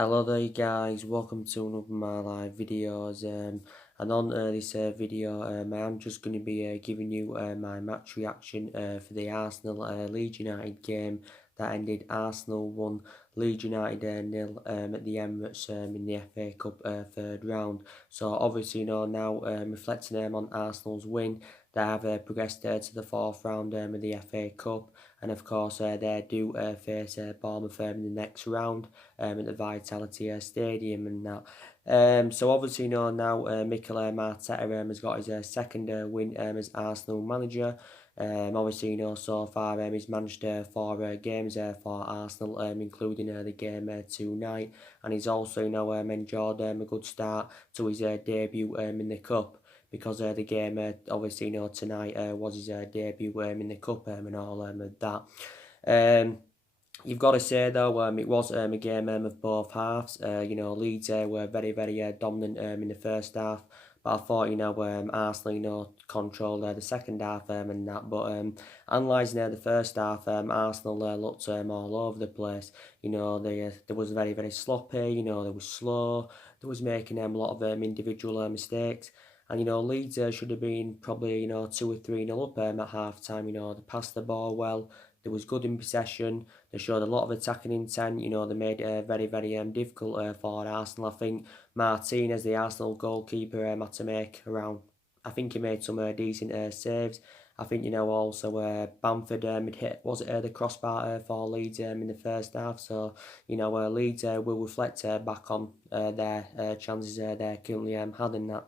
Hello there guys, welcome to another of my live videos and on this video I am just going to be giving you my match reaction for the Arsenal Leeds United game that ended Arsenal 1, Leeds United 0 at the Emirates in the FA Cup third round. So obviously now reflecting on Arsenal's win, they have progressed to the fourth round of the FA Cup, and of course they do face Bournemouth in the next round at the Vitality Stadium and that. So obviously now Mikel Arteta has got his second win as Arsenal manager. Obviously so far he's managed 4 games for Arsenal, including the game tonight, and he's also enjoyed a good start to his debut in the cup, because the game obviously tonight was his debut in the cup and all of that. You've got to say though, it was a game of both halves. Leeds were very dominant in the first half, but I thought Arsenal controlled the second half and that. But analysing the first half, Arsenal looked all over the place. They was very sloppy. They was slow. They was making a lot of individual mistakes. And Leeds should have been probably 2 or 3-0 up at half time. They passed the ball well. They was good in possession. They showed a lot of attacking intent. They made it very difficult for Arsenal. I think Martinez, the Arsenal goalkeeper, had to make around. I think he made some decent saves. I think also Bamford had hit, was it the crossbar for Leeds in the first half. So Leeds will reflect back on their chances they currently had in that.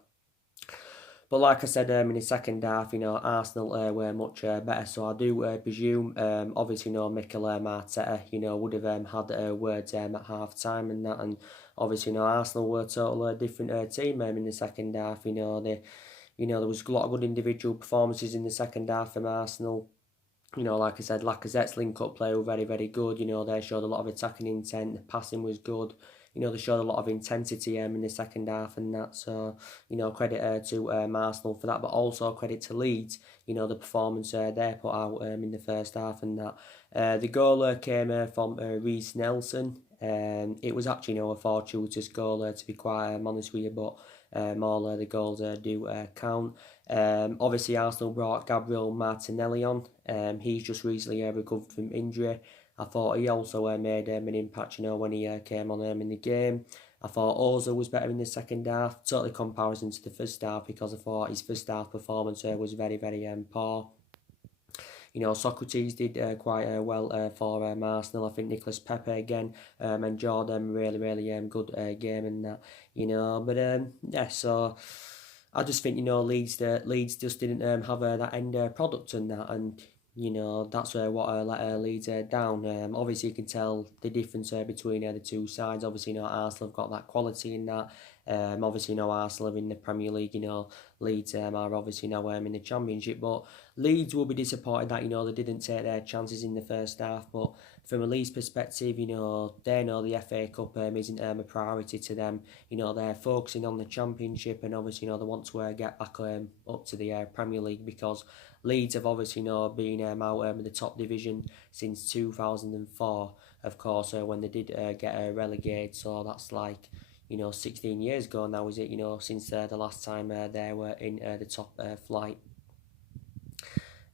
But like I said, in the second half, Arsenal were much better. So I do presume, obviously, Mikel Arteta, would have had words at half time and that. And obviously, Arsenal were a totally different team in the second half. There was a lot of good individual performances in the second half from Arsenal. Like I said, Lacazette's link-up play were very good. They showed a lot of attacking intent. The passing was good. They showed a lot of intensity in the second half and that. So, credit to Arsenal for that, but also credit to Leeds. The performance they put out in the first half and that. The goal came from Reece Nelson. It was actually a fortuitous goal to be quite honest with you, but all the goals do count. Obviously Arsenal brought Gabriel Martinelli on. He's just recently recovered from injury. I thought he also made an impact, when he came on in the game. I thought Ozil was better in the second half, totally comparison to the first half, because I thought his first half performance was very poor. Socrates did quite well for Arsenal. I think Nicolas Pepe again enjoyed really good game and that. But yeah, so I just think Leeds just didn't have that end product and that, and that's what let Leeds down. Obviously you can tell the difference between the two sides. Obviously Arsenal have got that quality in that. Obviously Arsenal are in the Premier League. Leeds are obviously now in the Championship, but Leeds will be disappointed that they didn't take their chances in the first half. But from a Leeds perspective, they know the FA Cup isn't a priority to them. They're focusing on the Championship, and obviously they want to get back up to the Premier League, because Leeds have obviously been out of the top division since 2004, of course, when they did get relegated. So that's like 16 years ago now, is it? Since the last time they were in the top flight.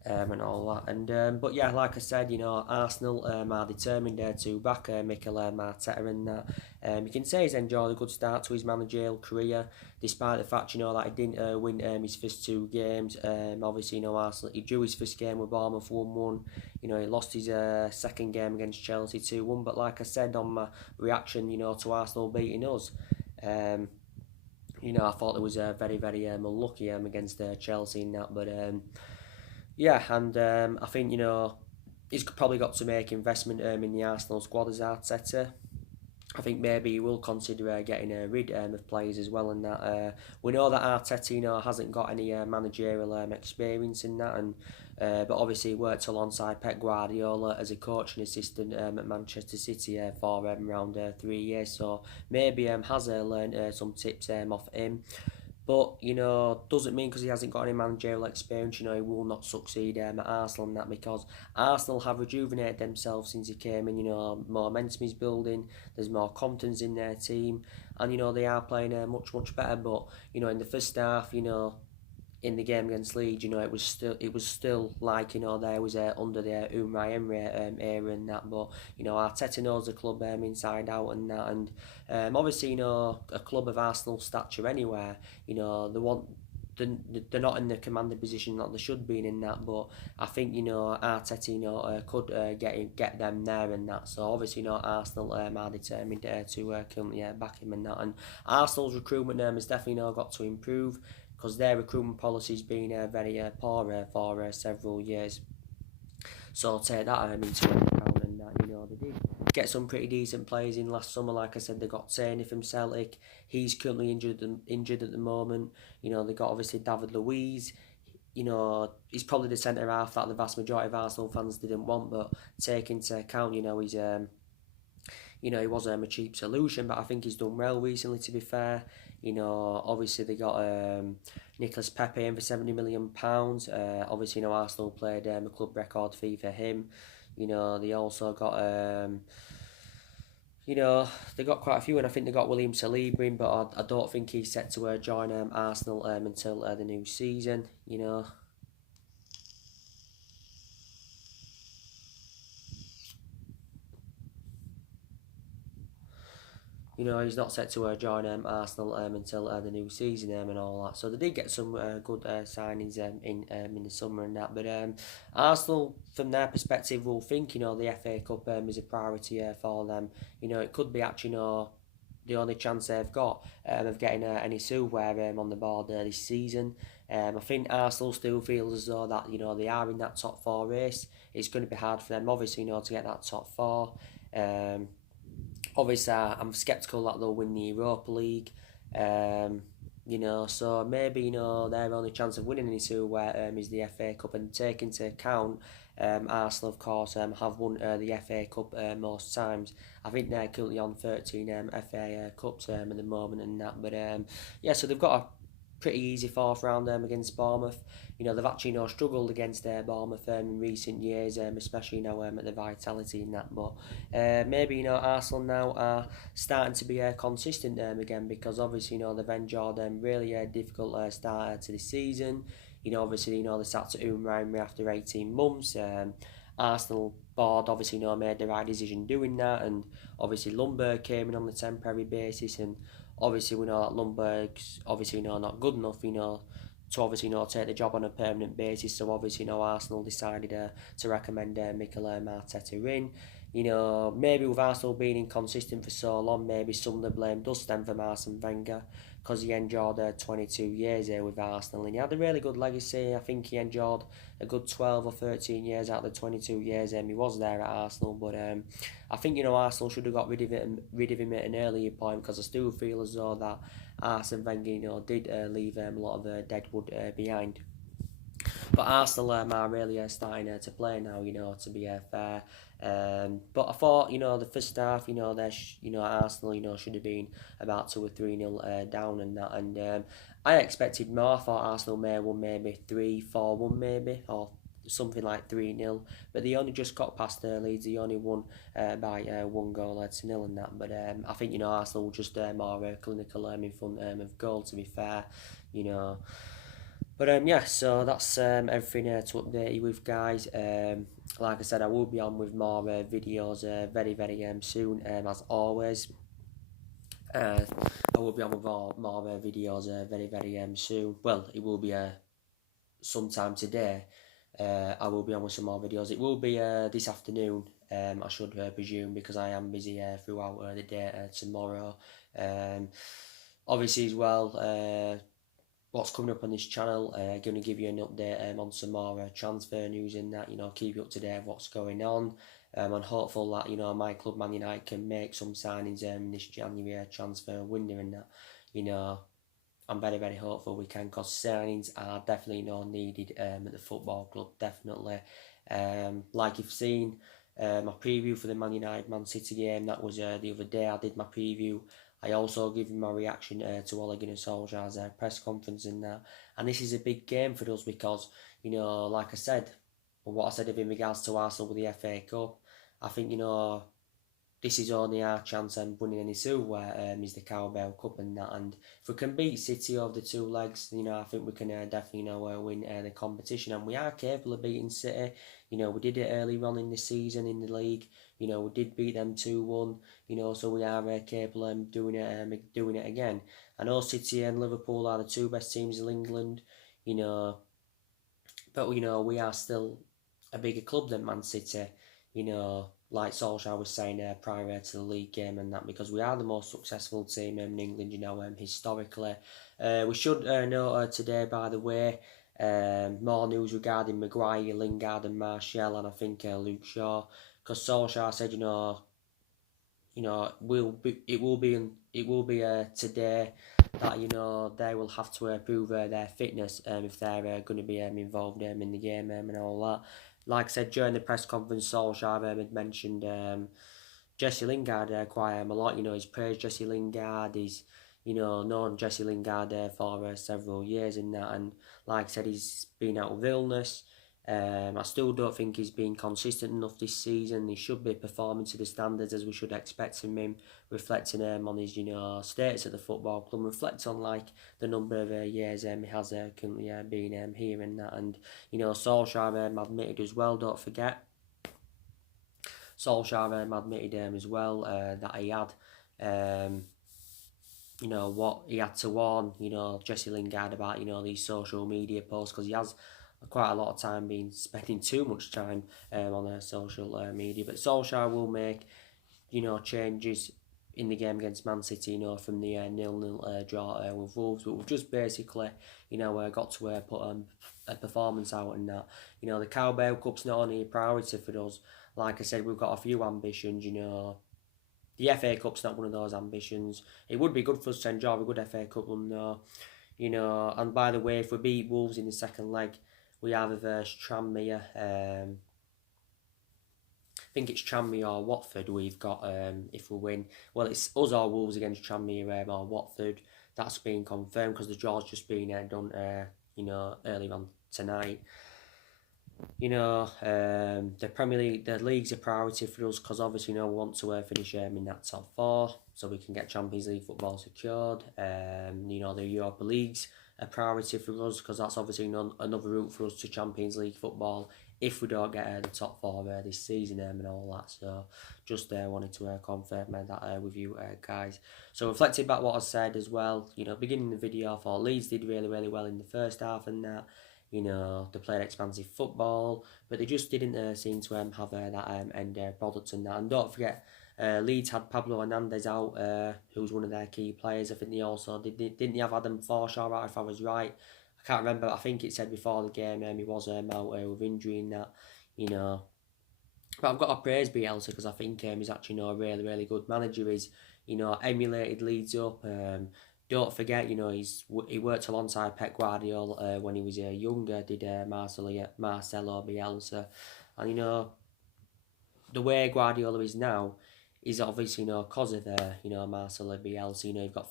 And all that. And but yeah, like I said, Arsenal are determined to back Mikel Arteta and that. You can say he's enjoyed a good start to his managerial career, despite the fact that he didn't win his first 2 games. Obviously, Arsenal, he drew his first game with Bournemouth 1-1. He lost his second game against Chelsea 2-1. But like I said on my reaction, to Arsenal beating us, I thought it was very unlucky against Chelsea in that. But yeah, and I think he's probably got to make investment in the Arsenal squad as Arteta. I think maybe he will consider getting rid of players as well, and that we know that Arteta hasn't got any managerial experience in that, and but obviously he worked alongside Pep Guardiola as a coaching assistant at Manchester City for around 3 years, so maybe has learned some tips off him. But, doesn't mean because he hasn't got any managerial experience, he will not succeed at Arsenal and that, because Arsenal have rejuvenated themselves since he came in, momentum is building, there's more confidence in their team, and, they are playing much, much better. But, in the first half, in the game against Leeds, it was still like, there was under the Unai Emery era and that. But, Arteta knows the club inside out and that, and obviously, a club of Arsenal stature anywhere, they want. They're not in the commanding position that they should be in that, but I think, Arteta, could get them there and that. So obviously, Arsenal are determined to currently back him and that. And Arsenal's recruitment has definitely got to improve, because their recruitment policy's been very poor for several years. So I'll take that into account and that. They did get some pretty decent players in last summer. Like I said, they got Tierney from Celtic. He's currently injured at the moment. They got obviously David Luiz. He's probably the centre half that the vast majority of Arsenal fans didn't want, but take into account, he's he was a cheap solution, but I think he's done well recently, to be fair. Obviously they got Nicolas Pepe in for £70 million. Obviously, Arsenal played a club record fee for him. They also got they got quite a few, and I think they got William Saliba in, but I don't think he's set to join Arsenal until the new season. He's not set to join Arsenal until the new season and all that. So they did get some good signings in the summer and that. But Arsenal, from their perspective, will think the FA Cup is a priority for them. It could be actually the only chance they've got of getting any silverware on the board this season. I think Arsenal still feels as though that they are in that top four race. It's going to be hard for them, obviously, to get that top four. Obviously, I'm sceptical that they'll win the Europa League. So maybe their only chance of winning any silverware is the FA Cup, and take into account Arsenal, of course, have won the FA Cup most times. I think they're currently on 13 FA Cups at the moment and that. But so they've got a pretty easy fourth round against Bournemouth. They've actually struggled against Bournemouth in recent years, especially at the Vitality in that. But maybe Arsenal now are starting to be consistent again, because obviously they've enjoyed really a difficult start to the season. Obviously they sat to Unai after 18 months. Arsenal board obviously made the right decision doing that, and obviously Lundberg came in on a temporary basis, and obviously we know that Lundberg's obviously not good enough to obviously take the job on a permanent basis. So obviously Arsenal decided to recommend Mikel Arteta in. Maybe with Arsenal being inconsistent for so long, maybe some of the blame does stem from Arsene Wenger, because he enjoyed 22 years here with Arsenal, and he had a really good legacy. I think he enjoyed a good 12 or 13 years out of the 22 years he was there at Arsenal. But I think Arsenal should have got rid of him at an earlier point, because I still feel as though that Arsene Wenger did leave a lot of deadwood behind. But Arsenal are really starting to play now, to be fair. But I thought, the first half, Arsenal, should have been about 2 or 3-0 down and that. And I expected more. I thought Arsenal may have won maybe 3-4-1 maybe, or something like 3-0. But they only just got past Leeds. They only won by 1 goal to 0 and that. But I think, Arsenal were just more clinical in front of goal, to be fair, But so that's everything to update you with, guys. Like I said, I will be on with more videos very, very soon, as always. I will be on with more videos very, very soon. Well, it will be sometime today. I will be on with some more videos. It will be this afternoon, I should presume, because I am busy throughout the day tomorrow. Obviously, as well, what's coming up on this channel, going to give you an update on some more transfer news and that, keep you up to date with what's going on. I'm hopeful that, my club, Man United, can make some signings in this January transfer window and that, I'm very, very hopeful we can, because signings are definitely needed at the football club, definitely. Like you've seen, my preview for the Man United Man City game, that was the other day. I did my preview. I also give you my reaction to Ole Gunnar Solskjaer's press conference and that. And this is a big game for us because, you know, like I said, what I said in regards to Arsenal with the FA Cup, I think, you know, this is only our chance of winning any silverware is the Carabao Cup and that. And if we can beat City over the 2 legs, you know, I think we can definitely, you know, win the competition. And we are capable of beating City. You know, we did it early on in the season in the league. You know, we did beat them 2-1. You know, so we are capable of doing it again. I know City and Liverpool are the 2 best teams in England. You know, but you know we are still a bigger club than Man City. You know, like Solskjaer was saying prior to the league game and that, because we are the most successful team in England, you know, historically. We should note today, by the way, more news regarding Maguire, Lingard and Martial, and I think Luke Shaw, because Solskjaer said, you know, it will be today that, you know, they will have to prove their fitness if they're going to be involved in the game and all that. Like I said, during the press conference, Solskjaer had mentioned Jesse Lingard quite a lot. You know, he's praised Jesse Lingard. He's, you know, known Jesse Lingard for several years in that, and like I said, he's been out with illness. I still don't think he's been consistent enough this season. He should be performing to the standards as we should expect from him, reflecting on his, you know, status at the football club, reflecting on like the number of years he has currently been here and that. And you know, Solskjaer admitted as well. Don't forget, Solskjaer admitted as well that he had. You know, what he had to warn, you know, Jesse Lingard about, you know, these social media posts, because he has quite a lot of time been spending too much time on social media. But Solskjaer will make, you know, changes in the game against Man City, you know, from the 0-0 draw with Wolves. But we've just basically, you know, got to put a performance out and that. You know, the Carabao Cup's not only a priority for us. Like I said, we've got a few ambitions, you know. The FA Cup's not one of those ambitions. It would be good for us to enjoy a good FA Cup run though. You know, and by the way, if we beat Wolves in the second leg, we either versus Tranmere, I think it's Tranmere or Watford we've got if we win. Well, it's us or Wolves against Tranmere or Watford. That's been confirmed because the draw's just been done, you know, earlier on tonight. You know, the Premier League, the league's a priority for us because obviously, you know, we want to finish in that top 4 so we can get Champions League football secured. You know, the Europa League's a priority for us because that's obviously another route for us to Champions League football if we don't get the top 4 this season and all that. So just wanted to confirm that with you guys. So reflecting back what I said as well, you know, beginning the video, I thought Leeds did really, really well in the first half and that. You know, they played expansive football, but they just didn't seem to have that end product and that. And don't forget, Leeds had Pablo Hernandez out, who's one of their key players. I think they also didn't they have Adam Forshaw out, if I was right. I can't remember. I think it said before the game he was out with injury and that. You know, but I've got to praise Bielsa because I think he's actually, you know, a really, really good manager. He's, you know, emulated Leeds up. Don't forget, you know, he worked alongside Pep Guardiola when he was younger, did Marcelo Bielsa. And, you know, the way Guardiola is now is obviously, you know, because of, you know, Marcelo Bielsa. You know, you've got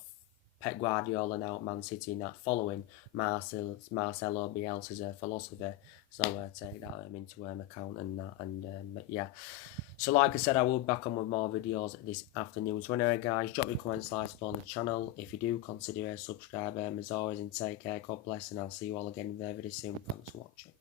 Pep Guardiola now at Man City and that following Marcelo Bielsa's philosophy. So take that into account and that. And yeah. So like I said, I will be back on with more videos this afternoon. So anyway guys, drop your comments, likes on the channel. If you do, consider a subscribe as always, and take care, God bless, and I'll see you all again very, very soon. Thanks for watching.